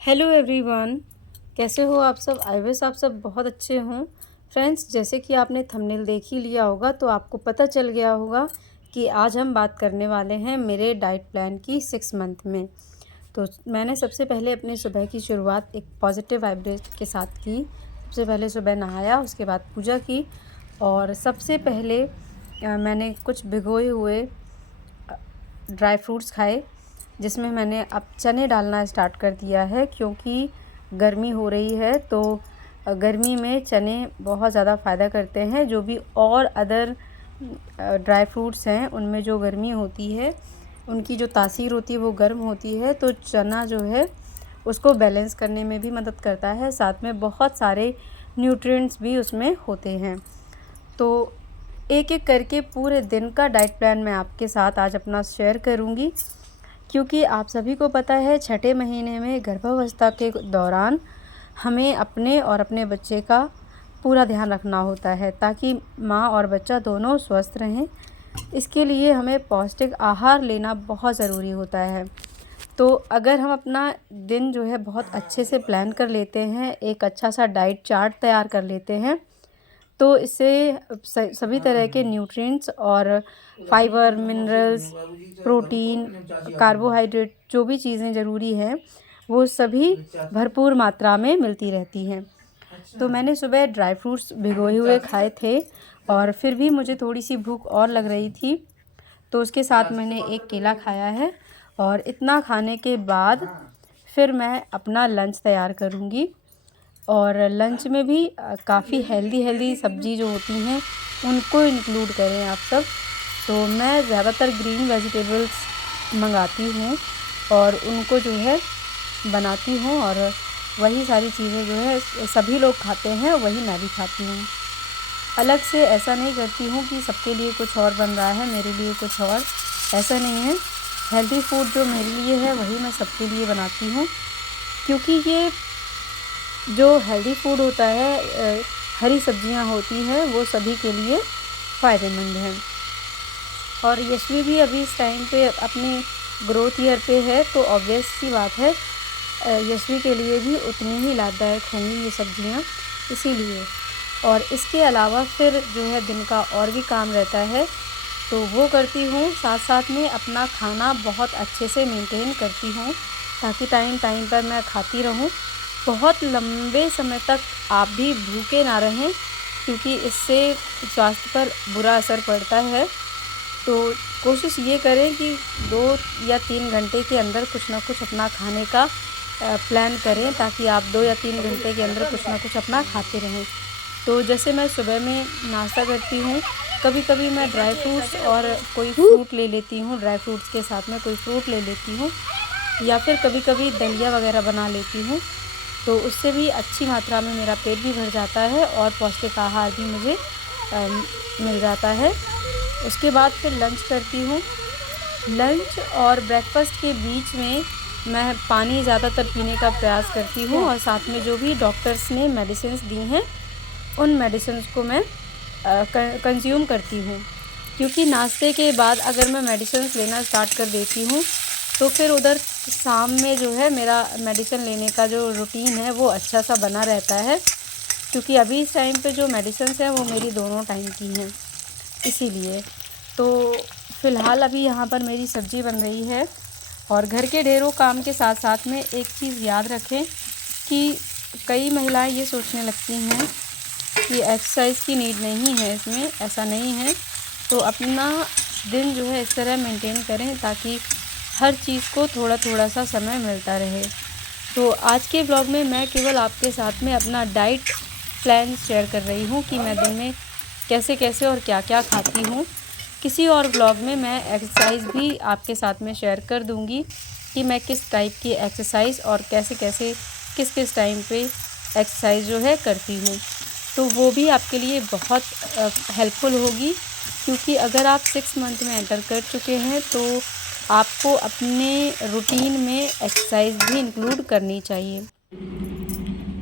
Hello everyone, कैसे हो आप सब। आई विश आप सब बहुत अच्छे हों। फ्रेंड्स, जैसे कि आपने थंबनेल देख ही लिया होगा तो आपको पता चल गया होगा कि आज हम बात करने वाले हैं मेरे डाइट प्लान की 6 मंथ में। तो मैंने सबसे पहले अपनी सुबह की शुरुआत एक पॉजिटिव वाइब्रेशन के साथ की। सबसे पहले सुबह नहाया, उसके बाद पूजा की और सबसे पहले मैंने कुछ भिगोए हुए ड्राई फ्रूट्स खाए, जिसमें मैंने अब चने डालना स्टार्ट कर दिया है क्योंकि गर्मी हो रही है। तो गर्मी में चने बहुत ज़्यादा फ़ायदा करते हैं। जो भी और अदर ड्राई फ्रूट्स हैं उनमें जो गर्मी होती है, उनकी जो तासीर होती है वो गर्म होती है, तो चना जो है उसको बैलेंस करने में भी मदद करता है। साथ में बहुत सारे न्यूट्रिएंट्स भी उसमें होते हैं। तो एक एक करके पूरे दिन का डाइट प्लान मैं आपके साथ आज अपना शेयर करूंगी, क्योंकि आप सभी को पता है छठे महीने में गर्भावस्था के दौरान हमें अपने और अपने बच्चे का पूरा ध्यान रखना होता है ताकि माँ और बच्चा दोनों स्वस्थ रहें। इसके लिए हमें पौष्टिक आहार लेना बहुत ज़रूरी होता है। तो अगर हम अपना दिन जो है बहुत अच्छे से प्लान कर लेते हैं, एक अच्छा सा डाइट चार्ट तैयार कर लेते हैं, तो इससे सभी तरह के न्यूट्रिएंट्स और फाइबर, मिनरल्स, प्रोटीन, कार्बोहाइड्रेट, जो भी चीज़ें ज़रूरी हैं वो सभी भरपूर मात्रा में मिलती रहती हैं। तो मैंने सुबह ड्राई फ्रूट्स भिगोए हुए खाए थे और फिर भी मुझे थोड़ी सी भूख और लग रही थी, तो उसके साथ मैंने एक केला खाया है। और इतना खाने के बाद फिर मैं अपना लंच तैयार करूँगी। और लंच में भी काफ़ी हेल्दी सब्ज़ी जो होती हैं उनको इंक्लूड करें आप सब। तो मैं ज़्यादातर ग्रीन वेजिटेबल्स मंगाती हूँ और उनको जो है बनाती हूँ, और वही सारी चीज़ें जो है सभी लोग खाते हैं, वही मैं भी खाती हूँ। अलग से ऐसा नहीं करती हूँ कि सबके लिए कुछ और बन रहा है, मेरे लिए कुछ और, ऐसा नहीं है। हेल्दी फूड जो मेरे लिए है वही मैं सबके लिए बनाती हूँ, क्योंकि ये जो हेल्दी फूड होता है, हरी सब्जियां होती हैं, वो सभी के लिए फ़ायदेमंद हैं। और यशवी भी अभी इस टाइम पे अपने ग्रोथ ईयर पे है, तो ऑब्वियस सी बात है यशवी के लिए भी उतनी ही लाभदायक होंगी ये सब्जियां, इसीलिए। और इसके अलावा फिर जो है दिन का और भी काम रहता है, तो वो करती हूँ। साथ साथ में अपना खाना बहुत अच्छे से मेंटेन करती हूँ ताकि टाइम टाइम पर मैं खाती रहूँ। बहुत लंबे समय तक आप भी भूखे ना रहें, क्योंकि इससे स्वास्थ्य पर बुरा असर पड़ता है। तो कोशिश ये करें कि 2 या 3 घंटे के अंदर कुछ ना कुछ अपना खाने का प्लान करें, ताकि आप 2 या 3 घंटे के अंदर कुछ ना कुछ अपना खाते रहें। तो जैसे मैं सुबह में नाश्ता करती हूँ, कभी कभी मैं ड्राई फ्रूट्स और कोई फ्रूट ले लेती हूँ, ड्राई फ्रूट्स के साथ में कोई फ्रूट ले लेती हूँ, या फिर कभी कभी दलिया वगैरह बना लेती हूँ। तो उससे भी अच्छी मात्रा में मेरा पेट भी भर जाता है और पौष्टिक आहार भी मुझे मिल जाता है। उसके बाद फिर लंच करती हूँ। लंच और ब्रेकफास्ट के बीच में मैं पानी ज़्यादातर पीने का प्रयास करती हूँ, और साथ में जो भी डॉक्टर्स ने मेडिसिन्स दी हैं उन मेडिसिन्स को मैं कंज्यूम करती हूँ। क्योंकि नाश्ते के बाद अगर मैं मेडिसिन्स लेना स्टार्ट कर देती हूँ तो फिर उधर शाम में जो है मेरा मेडिसिन लेने का जो रूटीन है वो अच्छा सा बना रहता है, क्योंकि अभी इस टाइम पे जो मेडिसिन्स हैं वो मेरी दोनों टाइम की हैं, इसीलिए। तो फ़िलहाल अभी यहाँ पर मेरी सब्ज़ी बन रही है। और घर के ढेरों काम के साथ साथ में एक चीज़ याद रखें कि कई महिलाएं ये सोचने लगती हैं कि एक्सरसाइज की नीड नहीं है इसमें, ऐसा नहीं है। तो अपना दिन जो है इस तरह मेंटेन करें ताकि हर चीज़ को थोड़ा थोड़ा सा समय मिलता रहे। तो आज के ब्लॉग में मैं केवल आपके साथ में अपना डाइट प्लान शेयर कर रही हूँ कि मैं दिन में कैसे कैसे और क्या क्या खाती हूँ। किसी और ब्लॉग में मैं एक्सरसाइज भी आपके साथ में शेयर कर दूँगी कि मैं किस टाइप की एक्सरसाइज और कैसे कैसे किस किस टाइम पे एक्सरसाइज जो है करती हूँ। तो वो भी आपके लिए बहुत हेल्पफुल होगी, क्योंकि अगर आप 6 मंथ में एंटर कर चुके हैं तो आपको अपने रूटीन में एक्सरसाइज भी इंक्लूड करनी चाहिए।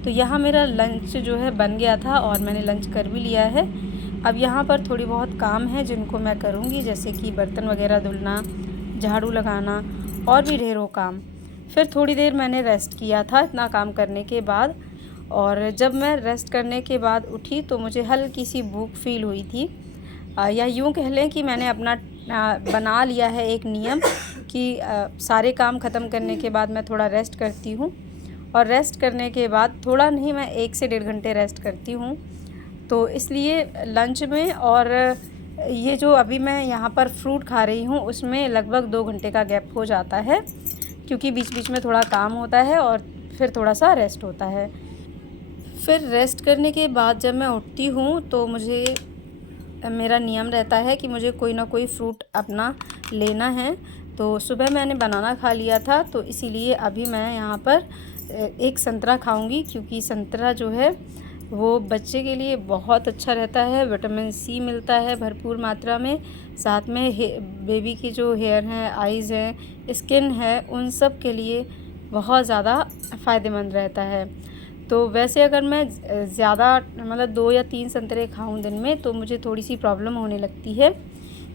तो यहाँ मेरा लंच जो है बन गया था और मैंने लंच कर भी लिया है। अब यहाँ पर थोड़ी बहुत काम है जिनको मैं करूँगी, जैसे कि बर्तन वगैरह धुलना, झाड़ू लगाना और भी ढेरों काम। फिर थोड़ी देर मैंने रेस्ट किया था इतना काम करने के बाद, और जब मैं रेस्ट करने के बाद उठी तो मुझे हल्की सी भूख फ़ील हुई थी। या यूँ कह लें कि मैंने अपना बना लिया है एक नियम कि सारे काम ख़त्म करने के बाद मैं थोड़ा रेस्ट करती हूँ, और रेस्ट करने के बाद थोड़ा नहीं, मैं 1 से 1.5 घंटे रेस्ट करती हूँ। तो इसलिए लंच में और ये जो अभी मैं यहाँ पर फ्रूट खा रही हूँ उसमें लगभग 2 घंटे का गैप हो जाता है, क्योंकि बीच बीच में थोड़ा काम होता है और फिर थोड़ा सा रेस्ट होता है। फिर रेस्ट करने के बाद जब मैं उठती हूँ तो मुझे मेरा नियम रहता है कि मुझे कोई ना कोई फ्रूट अपना लेना है। तो सुबह मैंने बनाना खा लिया था, तो इसीलिए अभी मैं यहाँ पर एक संतरा खाऊंगी, क्योंकि संतरा जो है वो बच्चे के लिए बहुत अच्छा रहता है, विटामिन सी मिलता है भरपूर मात्रा में। साथ में बेबी की जो हेयर हैं, आइज़ हैं, स्किन है, उन सब के लिए बहुत ज़्यादा फ़ायदेमंद रहता है। तो वैसे अगर मैं ज़्यादा मतलब 2 या 3 संतरे खाऊं दिन में तो मुझे थोड़ी सी प्रॉब्लम होने लगती है,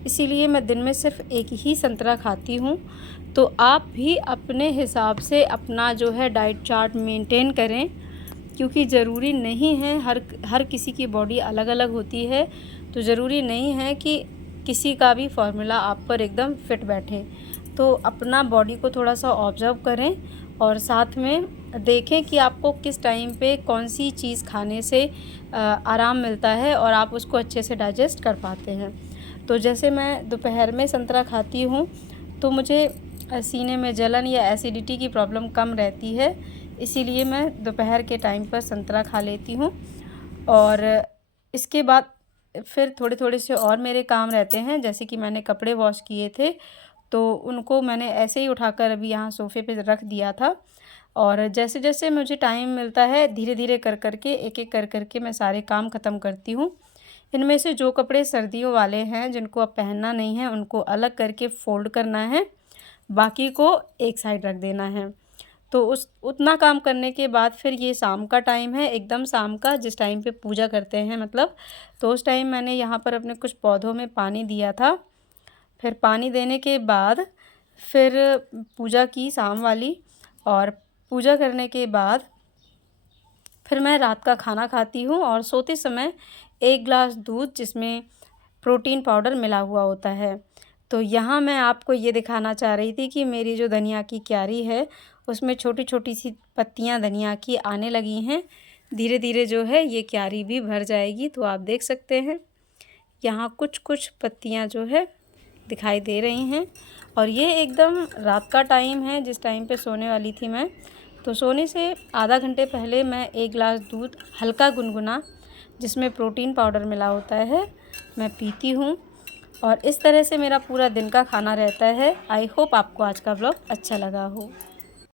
इसीलिए मैं दिन में सिर्फ एक ही संतरा खाती हूँ। तो आप भी अपने हिसाब से अपना जो है डाइट चार्ट मेंटेन करें, क्योंकि ज़रूरी नहीं है, हर किसी की बॉडी अलग अलग होती है, तो ज़रूरी नहीं है कि किसी का भी फार्मूला आप पर एकदम फिट बैठे। तो अपना बॉडी को थोड़ा सा ऑब्ज़र्व करें, और साथ में देखें कि आपको किस टाइम पे कौन सी चीज़ खाने से आराम मिलता है और आप उसको अच्छे से डाइजेस्ट कर पाते हैं। तो जैसे मैं दोपहर में संतरा खाती हूँ तो मुझे सीने में जलन या एसिडिटी की प्रॉब्लम कम रहती है, इसीलिए मैं दोपहर के टाइम पर संतरा खा लेती हूँ। और इसके बाद फिर थोड़े थोड़े से और मेरे काम रहते हैं, जैसे कि मैंने कपड़े वॉश किए थे तो उनको मैंने ऐसे ही उठाकर अभी यहाँ सोफ़े पे रख दिया था। और जैसे जैसे मुझे टाइम मिलता है धीरे धीरे कर के एक एक कर के मैं सारे काम ख़त्म करती हूँ। इनमें से जो कपड़े सर्दियों वाले हैं जिनको अब पहनना नहीं है उनको अलग करके फ़ोल्ड करना है, बाकी को एक साइड रख देना है। तो उस उतना काम करने के बाद फिर ये शाम का टाइम है, एकदम शाम का, जिस टाइम पे पूजा करते हैं मतलब, तो उस टाइम मैंने यहाँ पर अपने कुछ पौधों में पानी दिया था। फिर पानी देने के बाद फिर पूजा की शाम वाली, और पूजा करने के बाद फिर मैं रात का खाना खाती हूँ, और सोते समय 1 ग्लास दूध जिसमें प्रोटीन पाउडर मिला हुआ होता है। तो यहाँ मैं आपको ये दिखाना चाह रही थी कि मेरी जो धनिया की क्यारी है उसमें छोटी छोटी सी पत्तियाँ धनिया की आने लगी हैं। धीरे धीरे जो है ये क्यारी भी भर जाएगी। तो आप देख सकते हैं यहाँ कुछ कुछ पत्तियाँ जो है दिखाई दे रही हैं, और ये एकदम रात का टाइम है जिस टाइम पे सोने वाली थी मैं। तो सोने से आधा घंटे पहले मैं 1 ग्लास दूध हल्का गुनगुना जिसमें प्रोटीन पाउडर मिला होता है मैं पीती हूँ, और इस तरह से मेरा पूरा दिन का खाना रहता है। आई होप आपको आज का व्लॉग अच्छा लगा हो।